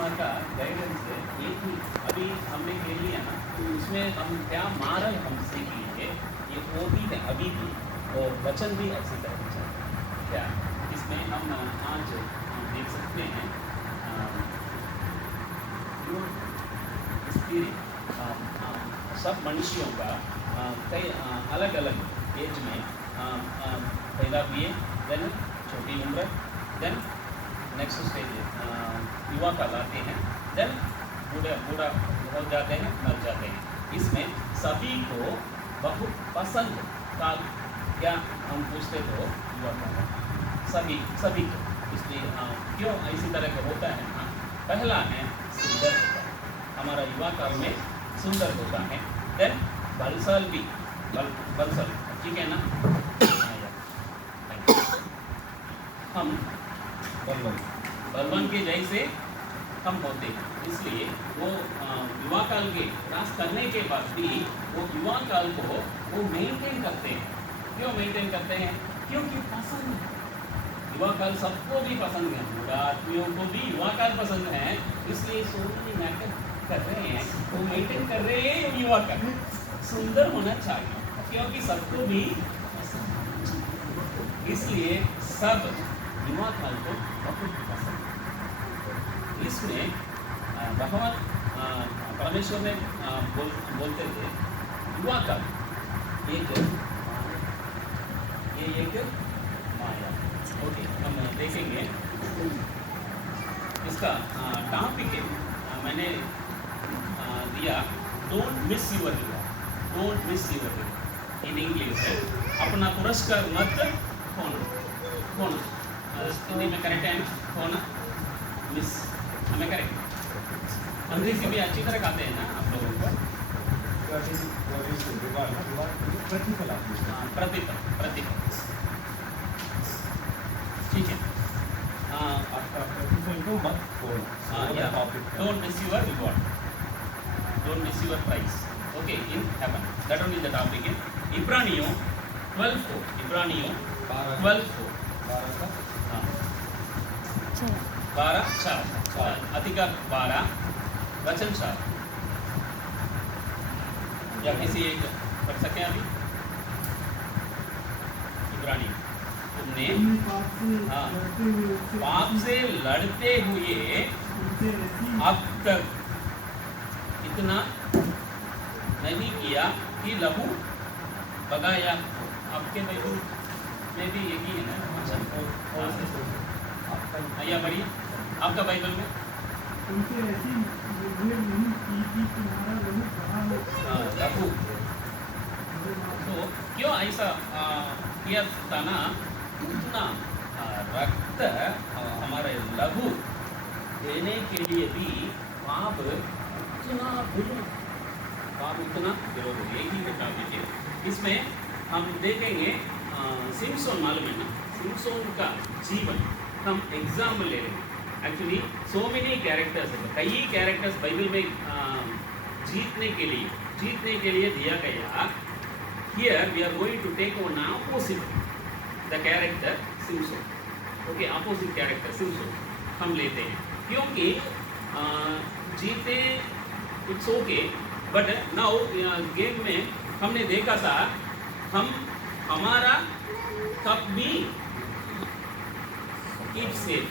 परमात्मा का गाइडेंस है एक ही अभी हमने ले लिया ना, तो उसमें हम क्या मारल हम सीख लीजिए, ये वो भी है अभी भी, और वचन भी ऐसी तरह से चलता है क्या। इसमें हम आज देख सकते हैं स्पिरिट सब मनुष्यों का कई अलग अलग एज में पैदा हुए, देन छोटी उम्र, देन नेक्स्ट स्टेज युवा काल आते हैं, देन बूढ़ा हो जाते हैं, मर जाते हैं। इसमें सभी को बहुत पसंद का क्या हम पूछते तो युवा काल सभी को, इसलिए क्यों इसी तरह का होता है ना। पहला है सुंदर होता है, हमारा युवा काल में सुंदर होता है, देन बलशाल भी बलशाल, ठीक है ना। हम बलवान के जैसे हम होते हैं, इसलिए वो युवा काल के क्रॉस करने के बाद भी वो युवा काल को वो मेंटेन करते हैं। क्यों मेंटेन करते हैं? क्योंकि पसंद है, युवा काल सबको भी पसंद है, बूढ़ा आदमियों को भी युवा काल पसंद है, इसलिए सोनी मैटर कर रहे हैं, वो मेंटेन कर रहे हैं युवा काल सुंदर होना चाहिए, क्योंकि सबको भी इसलिए सब युवा काल को बहुत पसंद है। इसमें भगवान परमेश्वर ने बोलते थे युवा काल एक माया। ओके, हम देखेंगे इसका टॉपिक है, मैंने दिया डोंट मिस यूर युवा, डोंट मिस यूर युवा इन इंग्लिश है अपना पुरस्कार मत खोना, हिंदी में करेक्ट है खोना, मिस हमें करेक्ट। अंग्रेजी भी अच्छी तरह खाते हैं ना आप लोगों को, प्रतिफल ठीक है। आपका प्रतिफल को मत खोना, don't miss your reward, don't miss your prize, okay, in heaven, that only the topic है। इब्रानियों 12:4, इब्रानियों 12:4, 12:4 अधिकार 12 वचन 4, या किसी एक पढ़ सके अभी इब्रानी। तुमने पाप से लड़ते हुए अब तक इतना नहीं किया कि लहू बगाया। आपके बाइबल में भी यही है ना, या बढ़िए आपका बाइबल में लहू, तो क्यों ऐसा किया था ना, उतना रक्त हमारे लहू देने के लिए भी पाप उतना विरोध, यही है टॉपिक है। इसमें हम देखेंगे सिम्सोन, मालूम है ना, सिम्सोन का जीवन हम एग्जाम्पल ले रहे हैं। एक्चुअली सो मेनी कैरेक्टर्स, कई कैरेक्टर्स बाइबल में जीतने के लिए दिया गया। Here we are going to take on opposite the character Simson, okay, opposite character Simson हम लेते हैं, क्योंकि जीते it's okay, but now game में हमने देखा था हमारा कप भी कीप सेफ,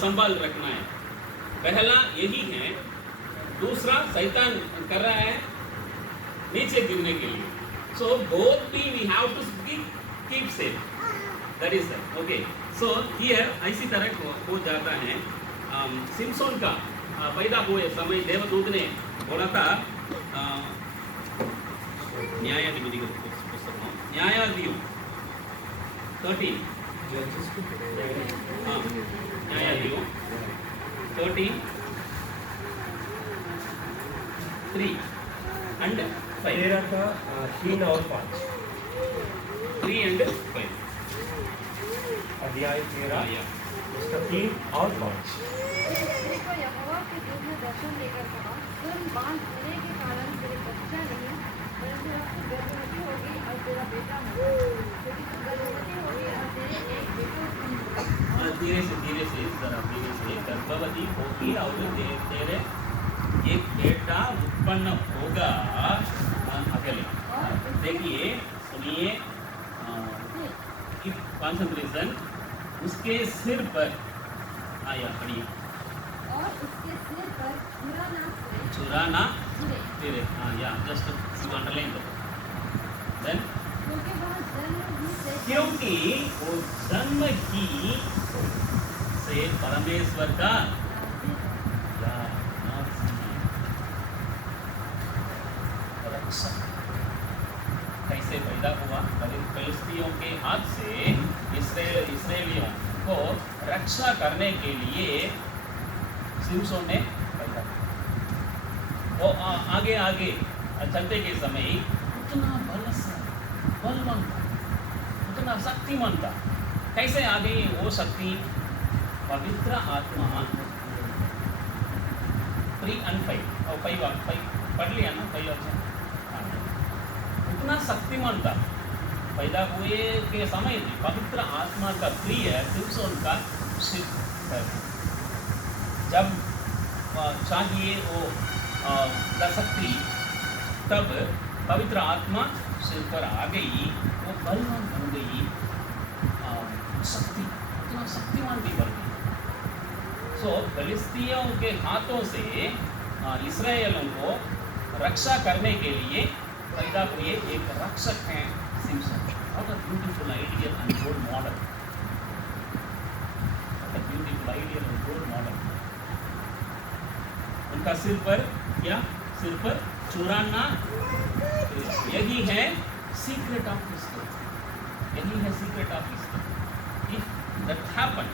संभाल रखना है। पहला यही है, दूसरा शैतान कर रहा है नीचे गिरने के लिए, सो बोथ भी we have to keep safe, that is that, okay. So here इसी तरह हो जाता है। सिम्सोन का पैदा हुए समय देवदूत ने बोला था, न्यायाधिपति पुस्तक न्यायाधिपतियों 13, न्यायाधिपतियों 13:3 and 5, 13 का 3 और 5, 3 and 5 अध्याय 13 उसका 3 और 5। देखो यहोवा के दूत ने दर्शन देकर कहा, सुन, बांझ होने के कारण तेरे बच्चा नहीं, परंतु अब तू गर्भवती होगी और तेरा बेटा होगा, क्योंकि तू गर्भवती होगी और तेरे एक बेटा उत्पन्न होगा। धीरे से जरा धीरे से गर्भवती होगी और तेरे एक बेटा उत्पन्न होगा। अकेले देखिए सुनिए, कंसंट्रेशन। उसके सिर पर आया पढ़िए। और उसके सिर पर चुराना गिरे तेरे, हाँ या जस्ट अंडरलाइन करो। देन क्योंकि वह जन्म ही से क्योंकि वो जन्म ही से परमेश्वर का रक्षक कैसे पैदा हुआ? फिलिस्तीनियों के हाथ से इस्राएलियों को रक्षा करने के लिए सिमसोन ने पैदा किया। वो आगे आगे चलते के समय उतना बलवान था, उतना शक्तिमान था। कैसे आ गई वो शक्ति? पवित्र आत्मा 3 and 5 और 5 पढ़ लिया ना, 5 और 6। उतना शक्तिमान था। पैदा हुए के समय भी पवित्र आत्मा का प्रिय सिमसोन का सिर पर जब चाहिए वो शक्ति, तब पवित्र आत्मा सिर पर आ गई, वो बलवान बन गई, शक्ति उतना शक्तिमान भी बन गई। सो फिलिस्तीनियों के हाथों से इस्राएलियों को रक्षा करने के लिए पैदा हुए एक रक्षक हैं Simson. What a beautiful idea and good model. What a beautiful idea and good model. उनका सिर पर क्या? सिर पर चुराना, यही है सीक्रेट ऑफ हिस्ट्री, यही है secret of history. If that happen,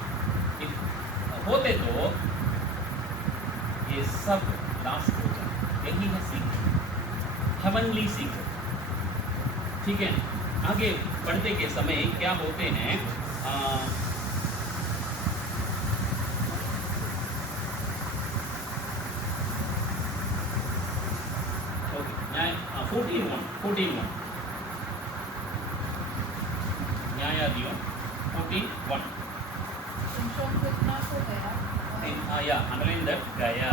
if होते तो ये सब लास्ट हो जाए, यही है सीक्रेट, हेवनली सीक्रेट। ठीक है, आगे बढ़ते के समय क्या होते हैं? न्याय 14:1 न्यायाधियों 14:1 सिमसोन को इतना हो गया या अंडरलाइन दैट गया,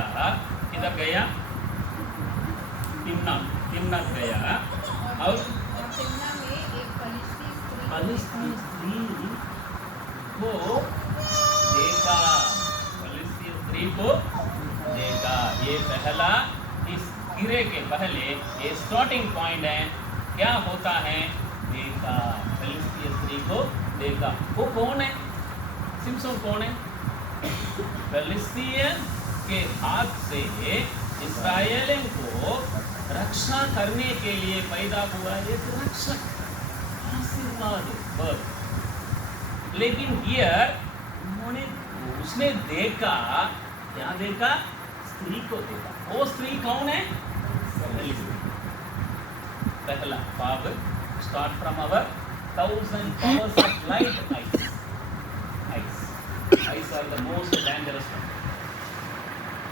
किधर गया? तिम्नाथ गया और तिम्ना में एक फलिस्तीन स्त्री को देखा, फलिस्तीन स्त्री को देखा। ये पहला, इस गिरे के पहले ये स्टार्टिंग पॉइंट है। क्या होता है? देखा, फिलिस्तीन स्त्री को देखा। वो कौन है? सिमसोन कौन है? फिलिस्तीन के हाथ से इस्राएलियों को रक्षा करने के लिए पैदा हुआ एक रक्षक, आशीर्वाद बर्थ। लेकिन हियर उसने देखा, क्या देखा? स्त्री को देखा। वो स्त्री कौन है? पहला power start from our 1000 powers of light eyes are the most dangerous one.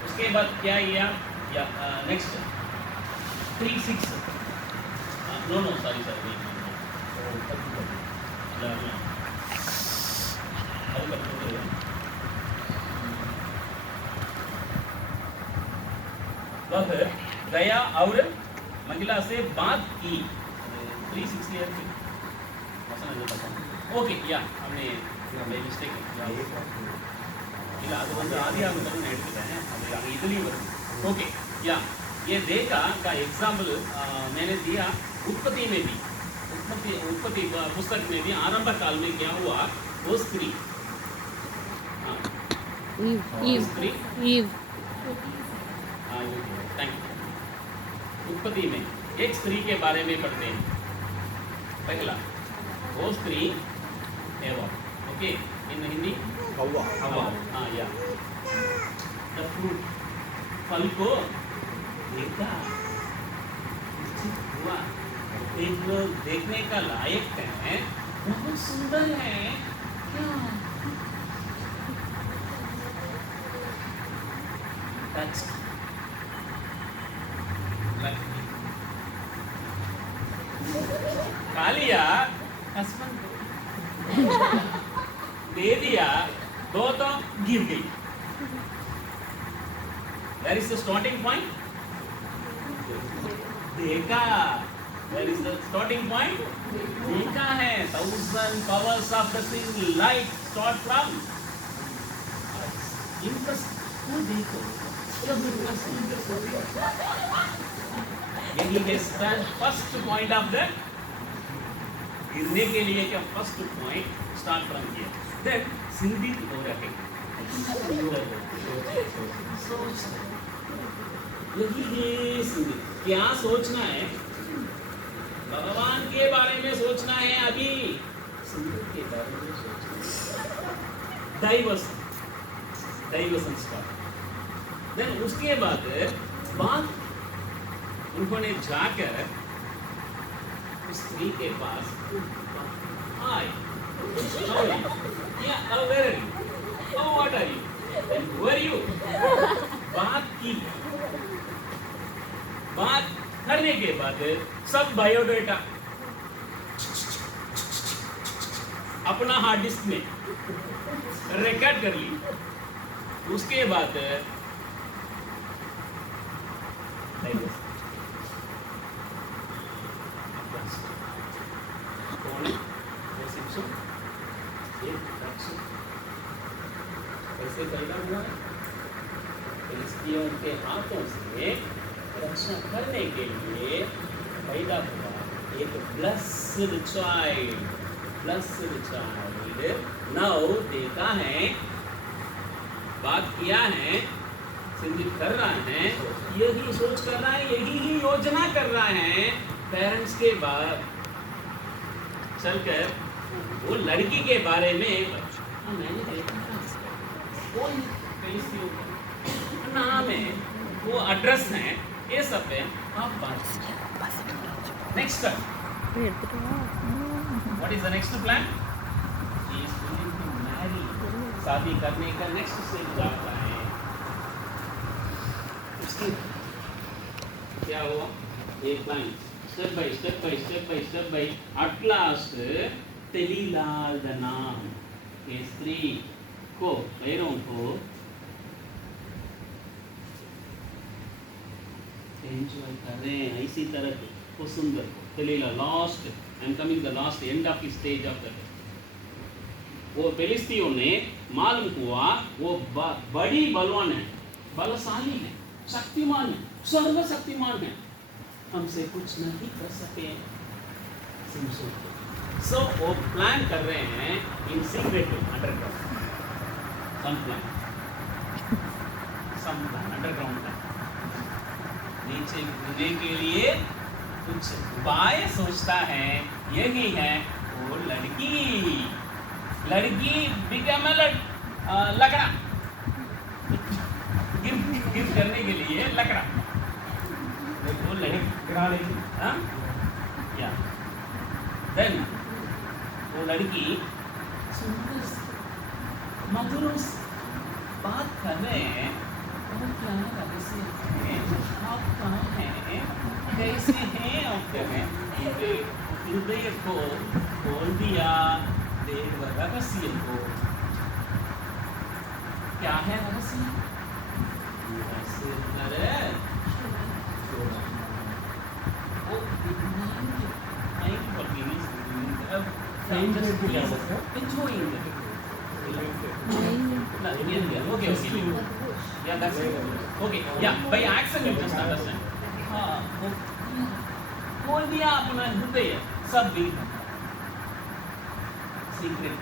उसके बाद क्या किया? या नेक्स्ट 3:6 नो सॉरी वह गया और महिला से बात की। 3:6 ईयर की ಓಕೆ ಯಾ ಅವನೇ ಮಿಸ್ಟೇಕ್ ಇಲ್ಲ ಅದು ಒಂದು ಆದಿ ಆಗುವುದನ್ನು ನಾನು ಹೇಳ್ತಿದ್ದೇನೆ ಅದು ಇದರಲ್ಲಿ ಬರುತ್ತೆ ओके या ये देखा का एग्जाम्पल मैंने दिया उत्पत्ति में भी, उत्पत्ति पुस्तक में भी आरंभ काल में क्या हुआ? वो स्त्री स्त्री थैंक यू। उत्पत्ति में एक स्त्री के बारे में पढ़ते हैं। पहला वो स्त्री एवा, ओके इन हिंदी हवा हाँ या द फ्रूट, फल को देखा, हुआ, एक लोग देखने का लायक है, बहुत सुंदर है क्या? कालिया हस्बैंड दे दिया, दो तो गिर गई. Where is the starting point? देखा. Where is the starting point? देखा है. 1000 powers of the single light start from. Interest को देखो. यही है फर्स्ट पॉइंट ऑफ द गिरने के लिए क्या first point start from here. Then सिंधित हो रहे सोच यही है सिंधित. क्या सोचना है? भगवान के बारे में सोचना है. अभी सिंधित के बारे में सोचना है. Diversion start. देन उसके बाद बात उन्होंने जाकर उस स्त्री के पास हाय हाउ आर यू या where are you how what are you and who are you बात की. बात करने के बाद सब बायोडाटा अपना हार्ड डिस्क में रिकॉर्ड कर ली. उसके बाद कौन है वो सिम्पसन एक रक्षक कैसे पैदा हुआ है? फिलिस्तीनियों के हाथों से रक्षा करने के लिए पैदा हुआ एक ब्लेस्ड चाइल्ड. नाउ देखा है, बात किया है, सिंधित कर रहा है, यही सोच कर रहा है, यही ही योजना कर रहा है. पेरेंट्स के बाद चलकर वो लड़की के बारे में मैंने देखा कौन फिलिस्तीनियों का नाम है, वो एड्रेस है, ये सब है. आप बात next what is the next plan? He is going to marry. शादी करने का नेक्स्ट स्टेज जाता है. उसकी क्या हुआ? एक line step by at last तेलीलाल द नाम के स्त्री को पैरों को एंजॉय कर रहे हैं. इसी तरह वो सुंदर को Delilah last I am coming the last end of the stage of the वो फिलिस्तीनियों ने मालूम हुआ वो बड़ी बलवान है, बलशाली है, शक्तिमान है, सर्वशक्तिमान है, हमसे कुछ नहीं कर सके. सो वो प्लान कर रहे हैं in secret underground. Some plan underground का नीचे घूमने के लिए कुछ उपाय सोचता है. यही है वो लड़की बिकम लकड़ा गिफ्ट करने के लिए लकड़ा. वो लड़की या देन वो लड़की मधुर बात कर रहे हैं. और क्या रहस्य है? आप कहाँ हैं? कैसे हैं आप? हृदय को खोल दिया. देव रहस्य को. क्या है रहस्य? by action you just understand. खोल दिया अपना हृदय सब भी सीक्रेट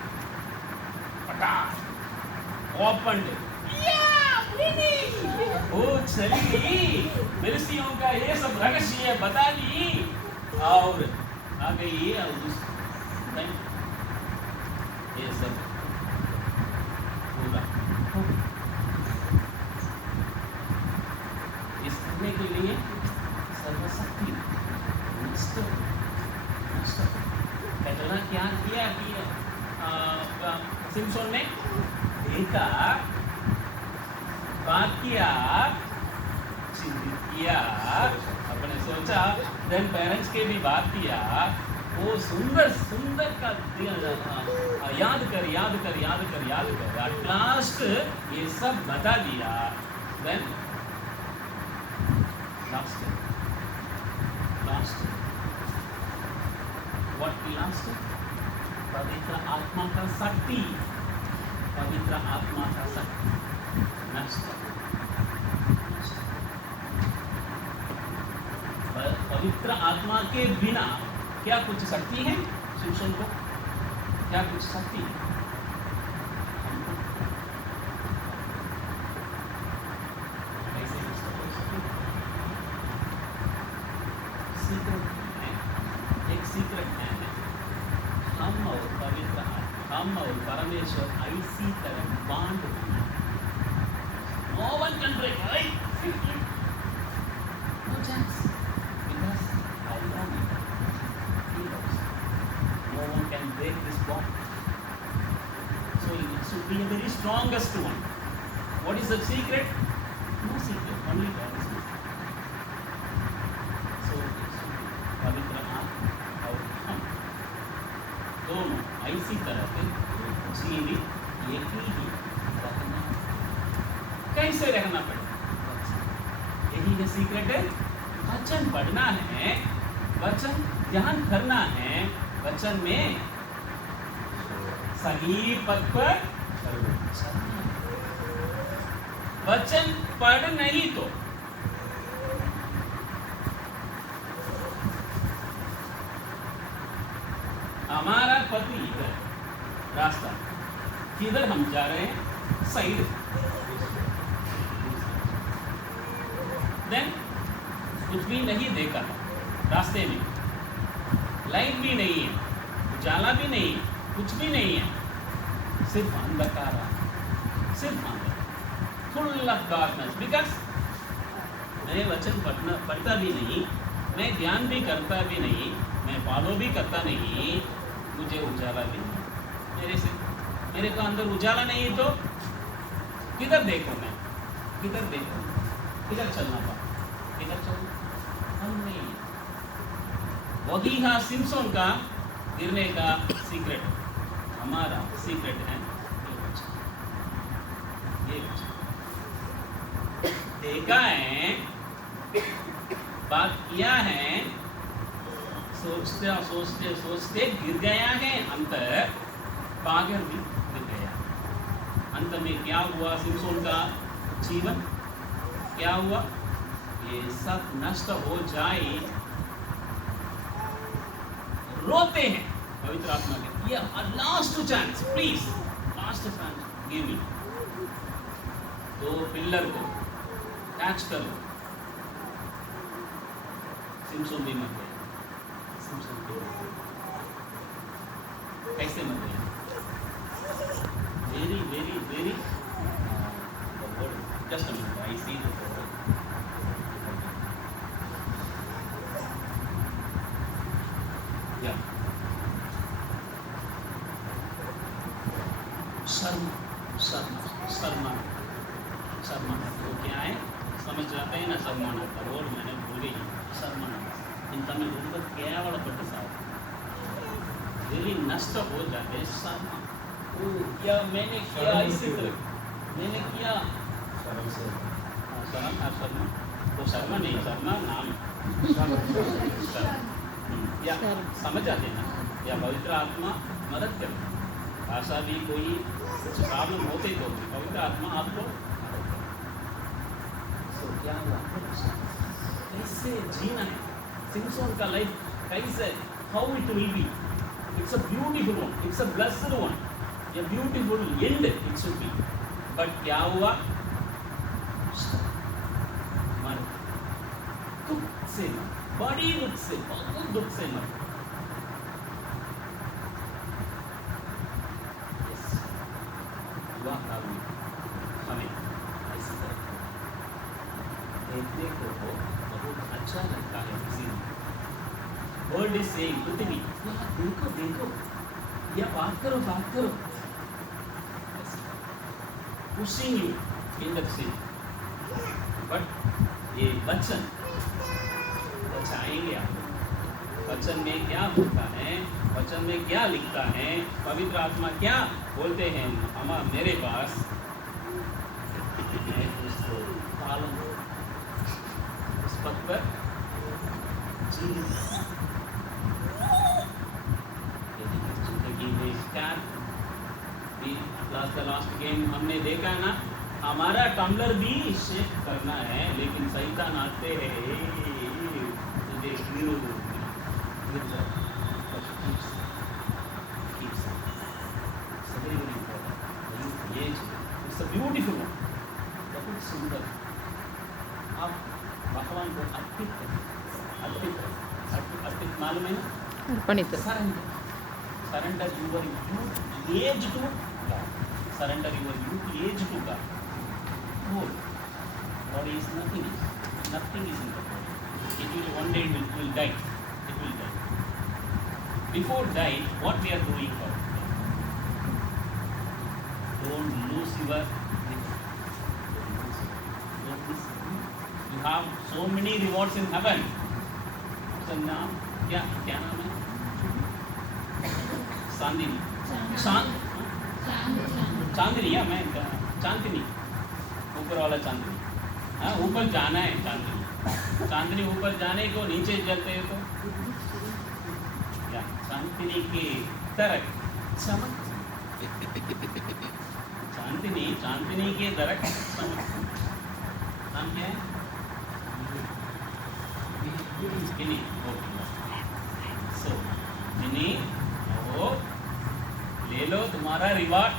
ओपन. वो चली गई फिलिस्तीनियों का ये सब रहस्य बता दी और आ गई ये सब होगा. इस करने के लिए सर्वशक्ति पहला क्या किया कि सिम्पसन ने देखा, बात किया, चिंतित किया, अपने सोचा, देन पेरेंट्स के भी बात किया. वो सुंदर सुंदर का याद कर याद कर याद कर याद कर, एट लास्ट ये सब बता दिया, देन लास्ट व्हाट लास्ट, पवित्र आत्मा का शक्ति, पवित्र आत्मा का शक्ति नष्ट। पवित्र आत्मा के बिना क्या कुछ शक्ति है शिमशोन को? क्या कुछ शक्ति है हमको? कैसे नष्ट हो सकती? सीक्रेट है, एक सीक्रेट है, हम और पवित्र आत्मा, हम और परमेश्वर ऐसी तरह बांध हुए। No one can break, right? No chance. Because I love you. He loves you. No one can break this bond. So it should be a very strongest one. What is the secret? No secret. Only God is secret. So it should be पवित्र आत्मा और हम दोनों ऐसी तरह के जीवित एक ही रहना। कैसे रहना पड़ेगा? यही है सीक्रेट है। वचन पढ़ना है, वचन ध्यान करना है, वचन में सही पथ पर चलना। वचन पढ़ नहीं तो हमारा पति इधर रास्ता, किधर हम जा रहे हैं? साइड। देन कुछ भी नहीं देखा रास्ते में, लाइट भी नहीं है, उजाला भी नहीं है, कुछ भी नहीं है, सिर्फ अंधकार, सिर्फ अंधकार, फुल ऑफ डार्कनेस। बिकॉज मैं वचन पढ़ता भी नहीं, मैं ध्यान भी करता भी नहीं, मैं फॉलो भी करता नहीं, मुझे उजाला भी नहीं। मेरे को अंदर उजाला नहीं तो किधर देखूँ मैं? किधर देखूँ? किधर चलना पड़ा? किधर चलना? हम नहीं। वही हाँ सिमसोन का गिरने का सीक्रेट, हमारा सीक्रेट है ये वचन। देखा है, बात किया है, सोचते सोचते सोचते गिर गया है, अंतर पागल भी गिर गया। अंत में क्या हुआ? सिमसोन का जीवन क्या हुआ? ये सब नष्ट हो जाए, रोते हैं पवित्र आत्मा के, ये last chance, please last chance give me. तो पिलर को कैच करो। सिमसोन भी मर गया। सिमसोन कैसे मर गया? Very very very just a minute, I see the Sharma वो क्या है? समझ जाते हैं ना, शर्मा का वर्ड मैंने भूल गई। शर्मा इंत में रूप केवल पट्ट साहब वेरी नष्ट हो जाते। शर्मा ओ क्या मैंने किया, ऐसे मैंने किया शर्मा, वो शर्मा नहीं, शर्मा नाम या समझ जाते ना, या पवित्र आत्मा मदद करे। भाषा भी कोई कुछ प्रॉब्लम होते तो पवित्र आत्मा आपको क्या हुआ? कैसे जीना है सिमसोन का लाइफ? कैसे? How it will be? It's a beautiful one, it's a blessed one, a beautiful and it should be. But क्या हुआ? मर, दुख से मर, बड़ी दुख से, बहुत दुख से मर। हमें ऐसी तरह देखने को बहुत अच्छा लगता है। किसी वर्ल्ड इज सेइंग, पृथ्वी देखो देखो, या बात करो बात करो, pushing you in the sin, but ये वचन बचाएंगे आपको। वचन में क्या होता है, वचन में क्या लिखता है, पवित्र आत्मा क्या बोलते हैं मेरे पास, मैं उसको पालन उस पथ पर जिंदगी में लास्ट गेम हमने देखा ना, हमारा टम्बलर भी शेक करना है, लेकिन शैतान आते हैं तुझे गिर जाओ। ब्यूटीफुल बहुत सुंदर। आप भगवान को अर्पित करें, अर्पित मालूम है ना, अर्पणित surrender your youth age to God. Surrender your youth age to God. Whole body is nothing is in the body. It will one day it will die. It will die. Before die, what we are doing for? Don't lose your. You have so many rewards in heaven. उसका नाम क्या क्या नाम है? चांदनी चांदनी या मैं चांदनी ऊपर वाला चांदनी, हाँ ऊपर जाना है चांदनी, चांदनी ऊपर जाने को नीचे चलते हैं तो या चांदनी के तरक चमक, चांदनी के तरक चमक। नाम क्या है? मिनी। सो मिनी वो ले लो तुम्हारा रिवार्ड।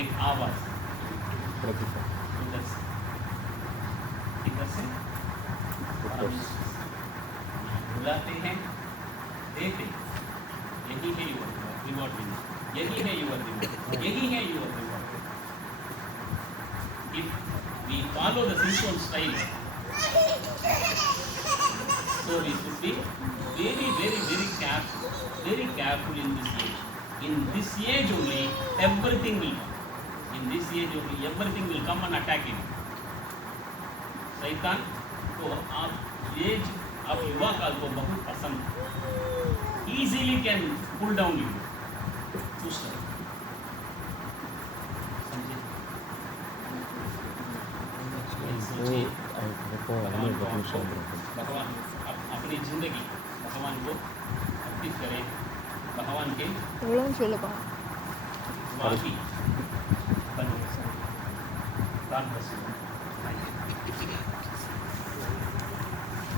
एक आवाज इधर से बुलाते हैं, देते, यही है युवर रिवॉर्ड, यही है युवर रिवॉर्ड, यही है your reward. If we follow the simple style, so we should be very careful in this age. In this age only everything will come. In this age only everything will come and attack you. शैतान को आप as आप युवा काल को बहुत पसंद, easily can pull down you. समझे? भगवान अपनी जिंदगी भगवान को अर्पित करें, भगवान के वाकी बने। God bless you.